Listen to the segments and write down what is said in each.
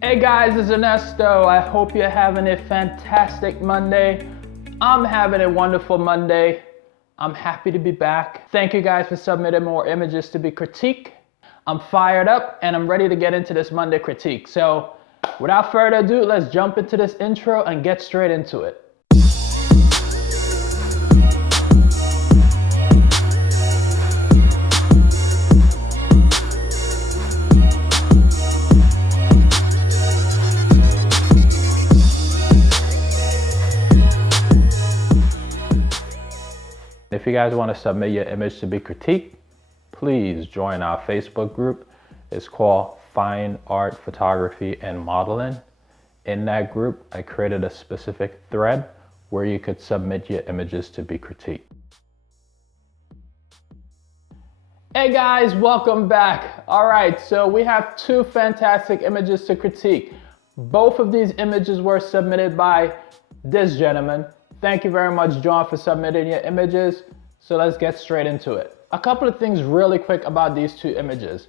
Hey guys, it's Ernesto. I hope you're having a fantastic Monday. I'm having a wonderful Monday. I'm happy to be back. Thank you guys for submitting more images to be critiqued. I'm fired up and I'm ready to get into this Monday critique. So without further ado, let's jump into this intro and get straight into it. If you guys want to submit your image to be critiqued, please join our Facebook group. It's called Fine Art Photography and Modeling. In that group, I created a specific thread where you could submit your images to be critiqued. Hey guys, welcome back. All right, so we have two fantastic images to critique. Both of these images were submitted by this gentleman. Thank you very much, John, for submitting your images. So let's get straight into it. A couple of things really quick about these two images.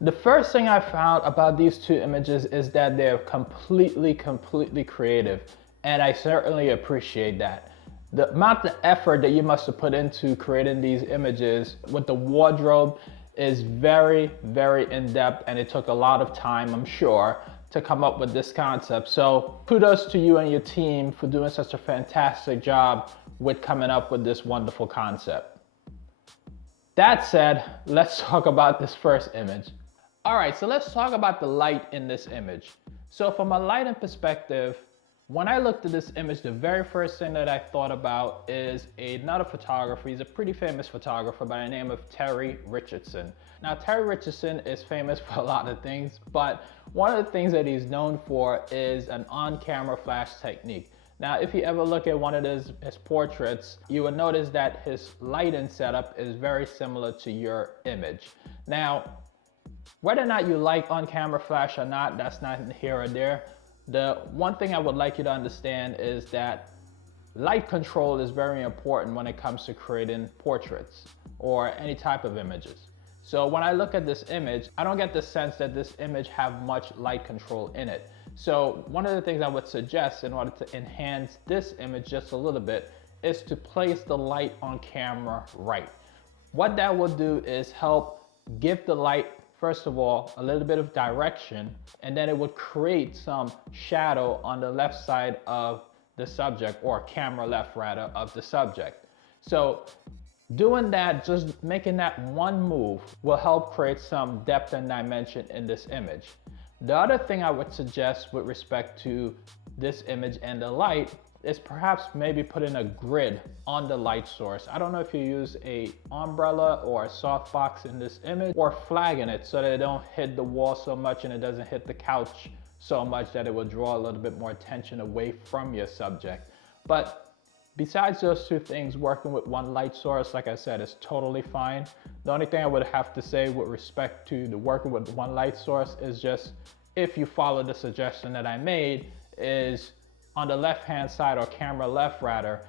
The first thing I found about these two images is that they're completely creative. And I certainly appreciate that. The amount of effort that you must have put into creating these images with the wardrobe is very in-depth, and it took a lot of time, I'm sure, to come up with this concept. So kudos to you and your team for doing such a fantastic job with coming up with this wonderful concept. That said, let's talk about this first image. All right, so let's talk about the light in this image. So from a lighting perspective, when I looked at this image, the very first thing that I thought about is another photographer. He's a pretty famous photographer by the name of Terry Richardson. Now, Terry Richardson is famous for a lot of things, but one of the things that he's known for is an on-camera flash technique. Now, if you ever look at one of his portraits, you will notice that his lighting setup is very similar to your image. Now, whether or not you like on-camera flash or not, that's not here or there. The one thing I would like you to understand is that light control is very important when it comes to creating portraits or any type of images. So when I look at this image, I don't get the sense that this image have much light control in it. So one of the things I would suggest in order to enhance this image just a little bit is to place the light on camera right. What that will do is help give the light, first of all, a little bit of direction, and then it would create some shadow on the left side of the subject, or camera left rather, of the subject. So doing that, just making that one move will help create some depth and dimension in this image. The other thing I would suggest with respect to this image and the light is perhaps maybe putting a grid on the light source. I don't know if you use a umbrella or a softbox in this image, or flagging it so that it don't hit the wall so much and it doesn't hit the couch so much that it will draw a little bit more attention away from your subject. But besides those two things, working with one light source, like I said, is totally fine. The only thing I would have to say with respect to the working with one light source is just, if you follow the suggestion that I made, is on the left-hand side, or camera left rather,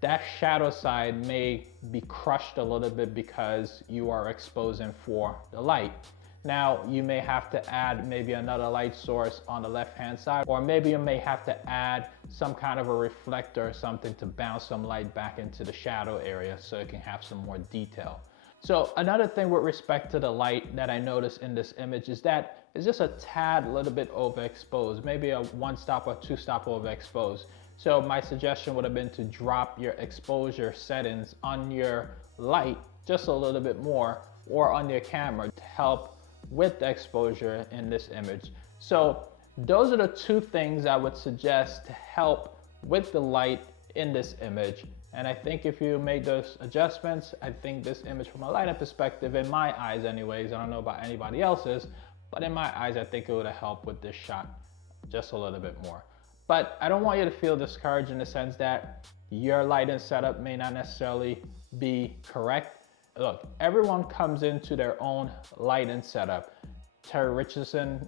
that shadow side may be crushed a little bit because you are exposing for the light. Now, you may have to add maybe another light source on the left-hand side, or maybe you may have to add some kind of a reflector or something to bounce some light back into the shadow area so it can have some more detail. So another thing with respect to the light that I noticed in this image is that it's just a tad little bit overexposed, maybe a 1-stop or 2-stop overexposed. So my suggestion would have been to drop your exposure settings on your light just a little bit more, or on your camera, to help with the exposure in this image. So those are the two things I would suggest to help with the light in this image. And I think if you made those adjustments, I think this image from a lighting perspective, in my eyes anyways, I don't know about anybody else's, but in my eyes, I think it would have helped with this shot just a little bit more. But I don't want you to feel discouraged in the sense that your lighting setup may not necessarily be correct. Look, everyone comes into their own lighting setup. Terry Richardson,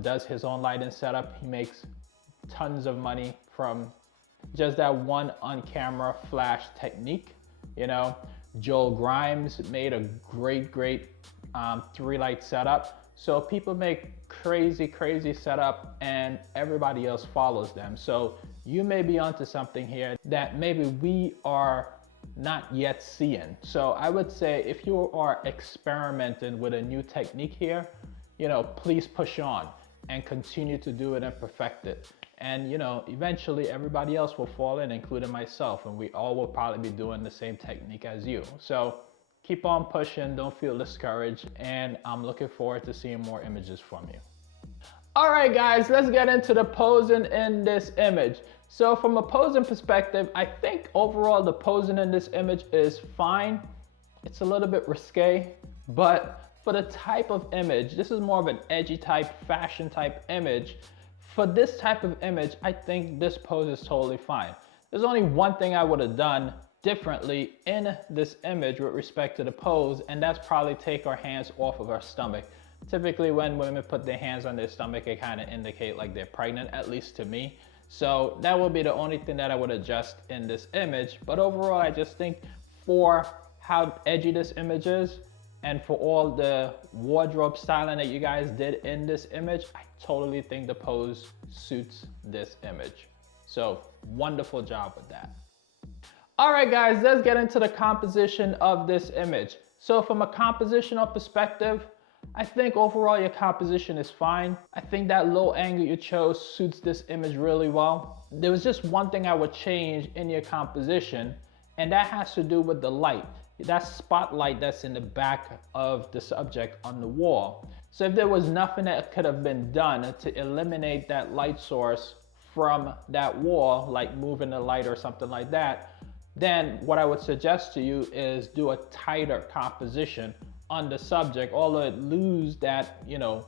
does his own lighting setup. He makes tons of money from just that one on-camera flash technique. Joel Grimes made a great 3-light setup. So people make crazy setup and everybody else follows them. So you may be onto something here that maybe we are not yet seeing. So I would say if you are experimenting with a new technique here, you know, please push on and continue to do it and perfect it. And you know, eventually everybody else will fall in, including myself, and we all will probably be doing the same technique as you. So keep on pushing, don't feel discouraged, and I'm looking forward to seeing more images from you. All right guys, let's get into the posing in this image. So from a posing perspective, I think overall the posing in this image is fine. It's a little bit risque, but for the type of image, this is more of an edgy type, fashion type image. For this type of image, I think this pose is totally fine. There's only one thing I would have done differently in this image with respect to the pose, and that's probably take our hands off of our stomach. Typically when women put their hands on their stomach, it kind of indicate like they're pregnant, at least to me. So that would be the only thing that I would adjust in this image. But overall, I just think for how edgy this image is and for all the wardrobe styling that you guys did in this image, I totally think the pose suits this image. So wonderful job with that. All right guys, let's get into the composition of this image. So from a compositional perspective, I think overall your composition is fine. I think that low angle you chose suits this image really well. There was just one thing I would change in your composition, and that has to do with the light. That spotlight that's in the back of the subject on the wall. So if there was nothing that could have been done to eliminate that light source from that wall, like moving the light or something like that, then what I would suggest to you is do a tighter composition on the subject, although it lose that, you know,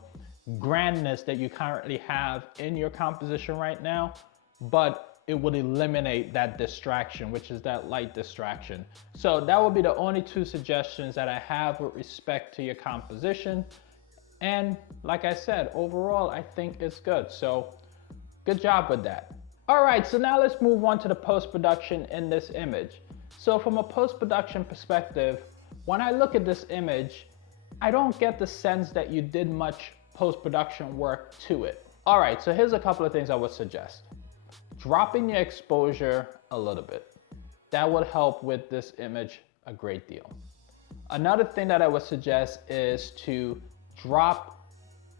grandness that you currently have in your composition right now, but it would eliminate that distraction, which is that light distraction. So that would be the only two suggestions that I have with respect to your composition. And like I said, overall, I think it's good. So good job with that. All right, so now let's move on to the post-production in this image. So from a post-production perspective, when I look at this image, I don't get the sense that you did much post-production work to it. All right, so here's a couple of things I would suggest. Dropping your exposure a little bit. That would help with this image a great deal. Another thing that I would suggest is to drop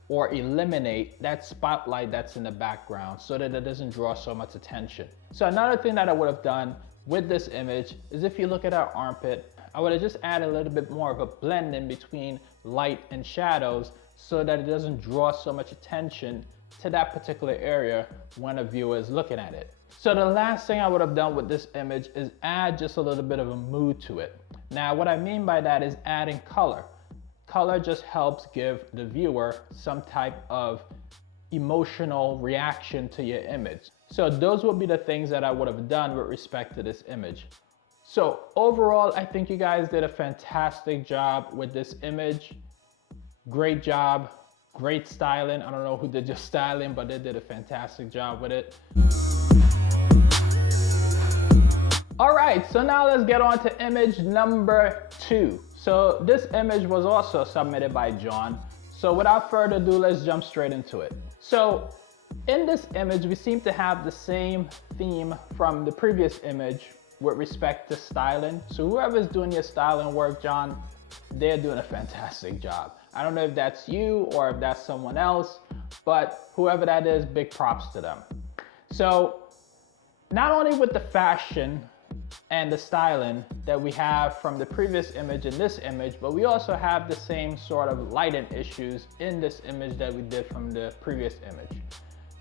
or eliminate that spotlight that's in the background so that it doesn't draw so much attention. So another thing that I would have done with this image is if you look at our armpit, I would have just added a little bit more of a blend in between light and shadows so that it doesn't draw so much attention to that particular area when a viewer is looking at it. So the last thing I would have done with this image is add just a little bit of a mood to it. Now what I mean by that is adding color. Color just helps give the viewer some type of emotional reaction to your image. So those would be the things that I would have done with respect to this image. So overall, I think you guys did a fantastic job with this image. Great job, great styling. I don't know who did your styling, but they did a fantastic job with it. All right, so now let's get on to image number 2. So this image was also submitted by John. So without further ado, let's jump straight into it. So in this image, we seem to have the same theme from the previous image with respect to styling. So whoever's doing your styling work, John, they're doing a fantastic job. I don't know if that's you or if that's someone else, but whoever that is, big props to them. So not only with the fashion and the styling that we have from the previous image and this image, but we also have the same sort of lighting issues in this image that we did from the previous image.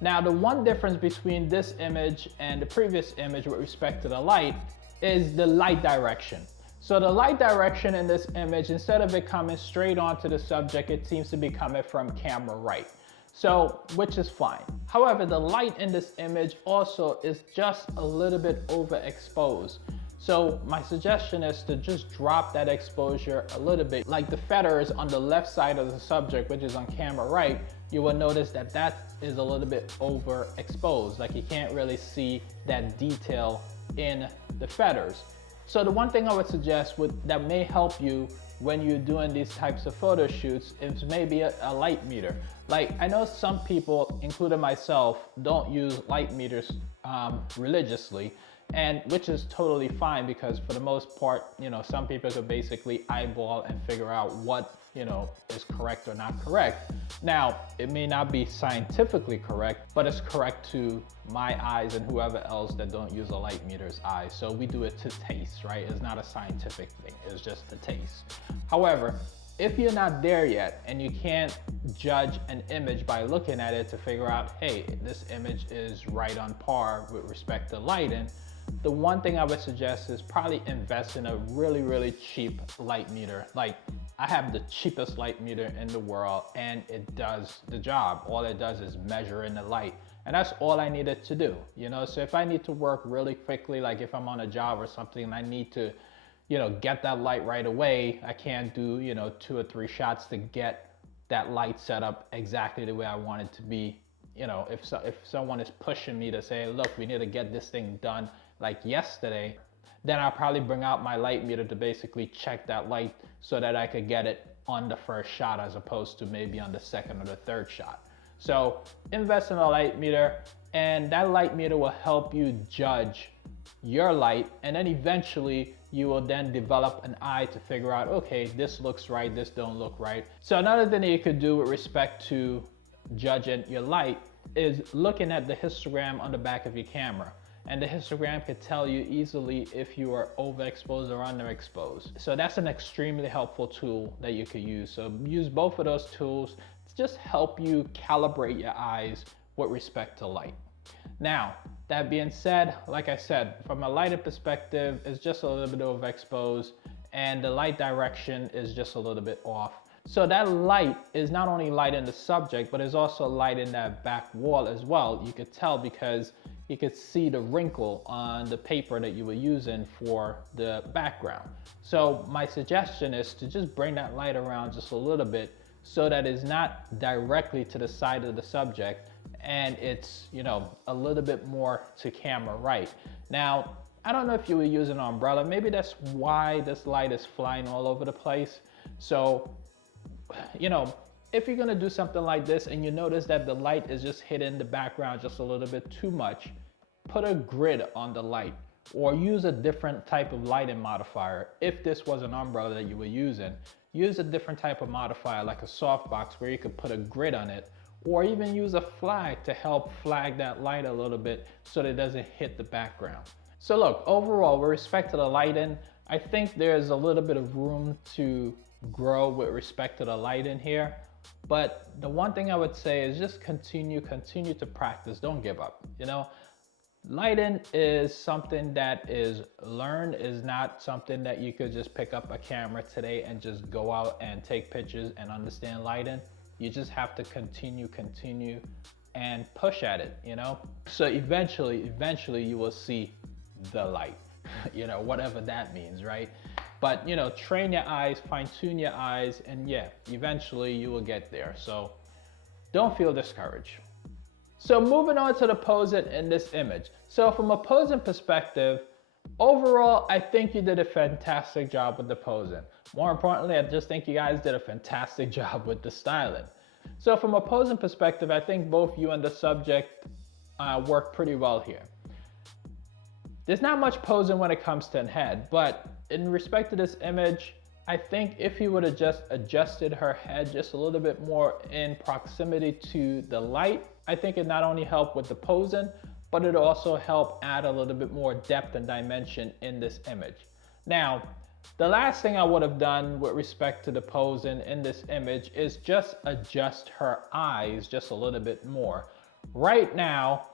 Now, the one difference between this image and the previous image with respect to the light is the light direction. So the light direction in this image, instead of it coming straight onto the subject, it seems to be coming from camera right. So, which is fine. However, the light in this image also is just a little bit overexposed. So my suggestion is to just drop that exposure a little bit. Like the feathers on the left side of the subject, which is on camera right, you will notice that that is a little bit overexposed. Like you can't really see that detail in the feathers. So the one thing I would suggest that may help you when you're doing these types of photo shoots is maybe a light meter. Like, I know some people, including myself, don't use light meters religiously, and which is totally fine, because for the most part, you know, some people could basically eyeball and figure out what, you know, is correct or not correct. Now, it may not be scientifically correct, but it's correct to my eyes and whoever else that don't use a light meter's eyes. So we do it to taste, right? It's not a scientific thing, it's just a taste. However, if you're not there yet and you can't judge an image by looking at it to figure out, hey, this image is right on par with respect to lighting, the one thing I would suggest is probably invest in a really, really cheap light meter. Like, I have the cheapest light meter in the world and it does the job. All it does is measure in the light. And that's all I needed to do, you know? So if I need to work really quickly, like if I'm on a job or something and I need to, you know, get that light right away, I can't do, you know, 2 or 3 shots to get that light set up exactly the way I want it to be. You know, if someone is pushing me to say, look, we need to get this thing done like yesterday, then I'll probably bring out my light meter to basically check that light so that I could get it on the first shot as opposed to maybe on the second or the third shot. So invest in a light meter, and that light meter will help you judge your light, and then eventually you will then develop an eye to figure out, okay, this looks right, this don't look right. So another thing that you could do with respect to judging your light is looking at the histogram on the back of your camera. And the histogram could tell you easily if you are overexposed or underexposed. So that's an extremely helpful tool that you could use. So use both of those tools to just help you calibrate your eyes with respect to light. Now, that being said, like I said, from a lighting perspective, it's just a little bit overexposed and the light direction is just a little bit off. So that light is not only lighting the subject, but it's also lighting that back wall as well. You could tell because you could see the wrinkle on the paper that you were using for the background. So my suggestion is to just bring that light around just a little bit so that it's not directly to the side of the subject and it's, you know, a little bit more to camera right. Now, I don't know if you were using an umbrella. Maybe that's why this light is flying all over the place. So, you know, if you're gonna do something like this and you notice that the light is just hitting the background just a little bit too much, put a grid on the light or use a different type of lighting modifier. If this was an umbrella that you were using, use a different type of modifier like a softbox where you could put a grid on it, or even use a flag to help flag that light a little bit so that it doesn't hit the background. So look, overall, with respect to the lighting, I think there's a little bit of room to grow with respect to the lighting here. But the one thing I would say is just continue to practice. Don't give up. You know, lighting is something that is learned, is not something that you could just pick up a camera today and just go out and take pictures and understand lighting. You just have to continue and push at it, you know? So eventually you will see the light, you know, whatever that means, right? But, you know, train your eyes, fine tune your eyes, and yeah, eventually you will get there. So don't feel discouraged. So moving on to the posing in this image. So from a posing perspective, overall, I think you did a fantastic job with the posing. More importantly, I just think you guys did a fantastic job with the styling. So from a posing perspective, I think both you and the subject worked pretty well here. There's not much posing when it comes to head, but in respect to this image, I think if you would have just adjusted her head just a little bit more in proximity to the light, I think it not only helped with the posing, but it also helped add a little bit more depth and dimension in this image. Now, the last thing I would have done with respect to the posing in this image is just adjust her eyes just a little bit more. Right now,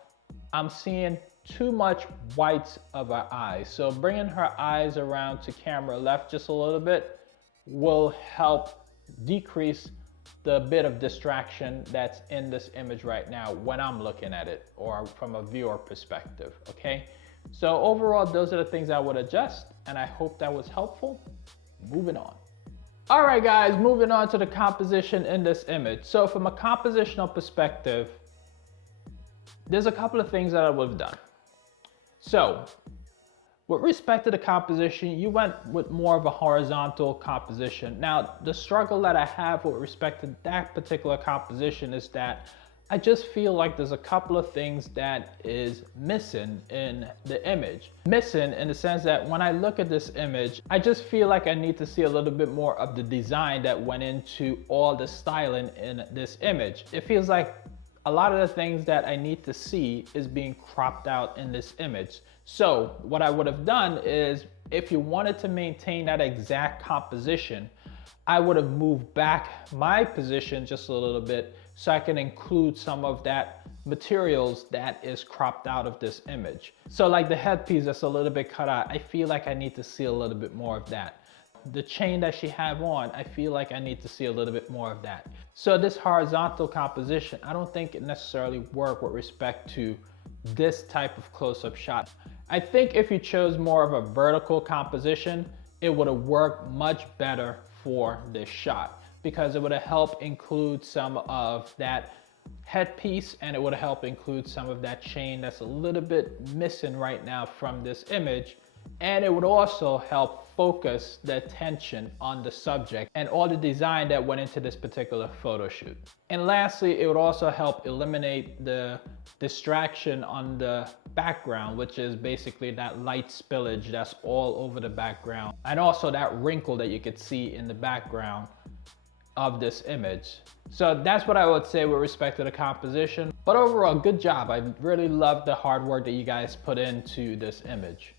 I'm seeing too much whites of her eyes. So bringing her eyes around to camera left just a little bit will help decrease the bit of distraction that's in this image right now when I'm looking at it or from a viewer perspective, okay? So overall, those are the things I would adjust, and I hope that was helpful. Moving on. All right, guys, moving on to the composition in this image. So from a compositional perspective, there's a couple of things that I would have done. So With respect to the composition, you went with more of a horizontal composition. Now, the struggle that I have with respect to that particular composition is that I just feel like there's a couple of things that is missing in the image. Missing in the sense that when I look at this image, I just feel like I need to see a little bit more of the design that went into all the styling in this image. It feels like a lot of the things that I need to see is being cropped out in this image. So what I would have done is, if you wanted to maintain that exact composition, I would have moved back my position just a little bit so I can include some of that materials that is cropped out of this image. So like the headpiece that's a little bit cut out, I feel like I need to see a little bit more of that. The chain that she have on, I feel like I need to see a little bit more of that. So this horizontal composition, I don't think it necessarily worked with respect to this type of close-up shot. I think if you chose more of a vertical composition, it would have worked much better for this shot, because it would have helped include some of that headpiece, and it would have helped include some of that chain that's a little bit missing right now from this image. And it would also help focus the attention on the subject and all the design that went into this particular photo shoot. And lastly, it would also help eliminate the distraction on the background, which is basically that light spillage that's all over the background, and also that wrinkle that you could see in the background of this image. So that's what I would say with respect to the composition. But overall, good job. I really love the hard work that you guys put into this image.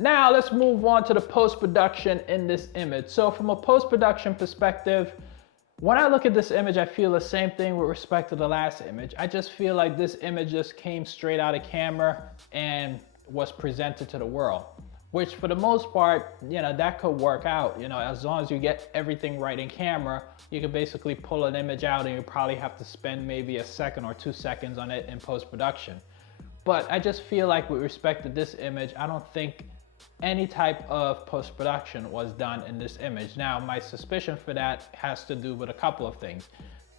Now let's move on to the post-production in this image. So from a post-production perspective, when I look at this image, I feel the same thing with respect to the last image. I just feel like this image just came straight out of camera and was presented to the world, which for the most part, that could work out. As long as you get everything right in camera, you can basically pull an image out and you probably have to spend maybe a second or 2 seconds on it in post-production. But I just feel like with respect to this image, I don't think any type of post-production was done in this image. Now, my suspicion for that has to do with a couple of things.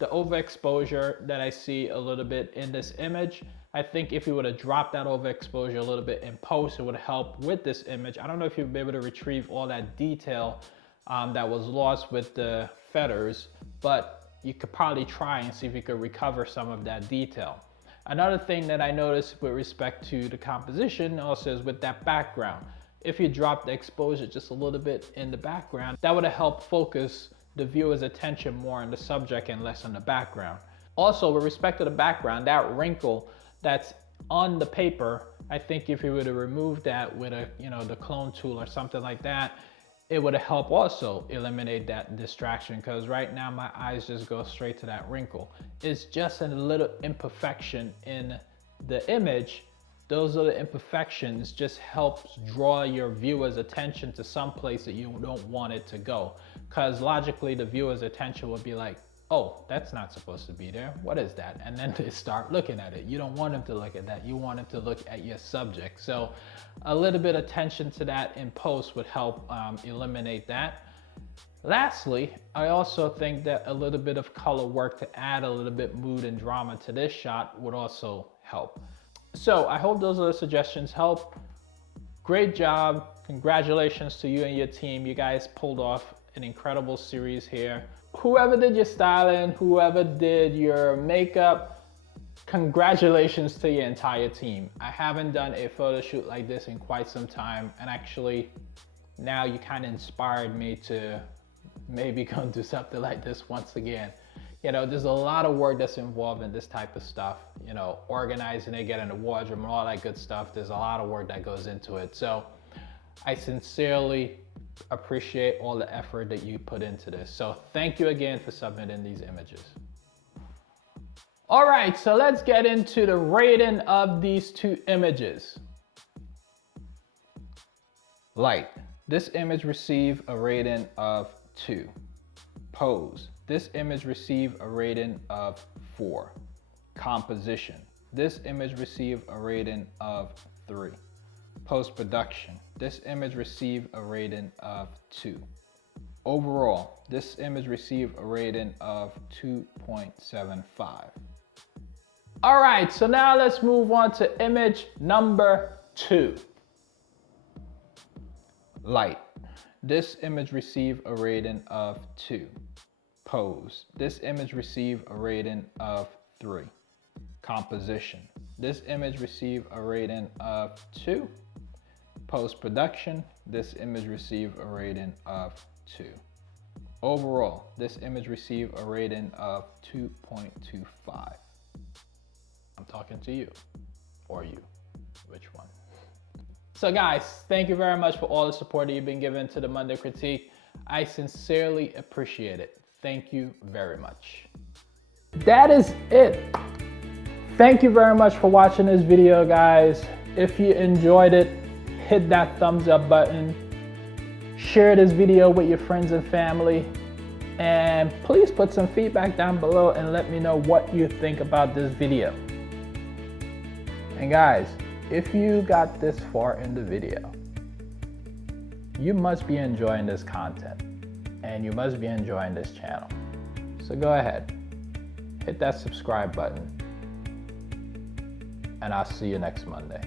The overexposure that I see a little bit in this image, I think if you would have dropped that overexposure a little bit in post, it would help with this image. I don't know if you'd be able to retrieve all that detail that was lost with the feathers, but you could probably try and see if you could recover some of that detail. Another thing that I noticed with respect to the composition also is with that background. If you drop the exposure just a little bit in the background, that would have helped focus the viewer's attention more on the subject and less on the background. Also, with respect to the background, that wrinkle that's on the paper, I think if you were to remove that with the clone tool or something like that, it would help also eliminate that distraction, because right now my eyes just go straight to that wrinkle. It's just a little imperfection in the image. Those little imperfections just helps draw your viewer's attention to some place that you don't want it to go. Because logically, the viewer's attention would be like, oh, that's not supposed to be there. What is that? And then they start looking at it. You don't want them to look at that. You want them to look at your subject. So a little bit of attention to that in post would help eliminate that. Lastly, I also think that a little bit of color work to add a little bit mood and drama to this shot would also help. So I hope those other suggestions help. Great job. Congratulations to you and your team. You guys pulled off an incredible series here. Whoever did your styling, whoever did your makeup, congratulations to your entire team. I haven't done a photo shoot like this in quite some time, and actually now you kind of inspired me to maybe go do something like this once again. There's a lot of work that's involved in this type of stuff, organizing it, getting the wardrobe and all that good stuff. There's a lot of work that goes into it. So I sincerely appreciate all the effort that you put into this. So thank you again for submitting these images. All right, so let's get into the rating of these two images. Light. This image received a rating of 2. Pose. This image received a rating of 4. Composition. This image received a rating of 3. Post-production. This image received a rating of 2. Overall, this image received a rating of 2.75. All right, so now let's move on to image number 2. Light. This image received a rating of 2. Pose. This image received a rating of 3. Composition. This image received a rating of 2. Post-production. This image received a rating of 2. Overall, this image received a rating of 2.25. I'm talking to you, or you, which one? So guys, thank you very much for all the support that you've been giving to the Monday Critique. I sincerely appreciate it. Thank you very much. That is it. Thank you very much for watching this video, guys. If you enjoyed it, hit that thumbs up button. Share this video with your friends and family. And please put some feedback down below and let me know what you think about this video. And guys, if you got this far in the video, you must be enjoying this content and you must be enjoying this channel. So go ahead, hit that subscribe button, and I'll see you next Monday.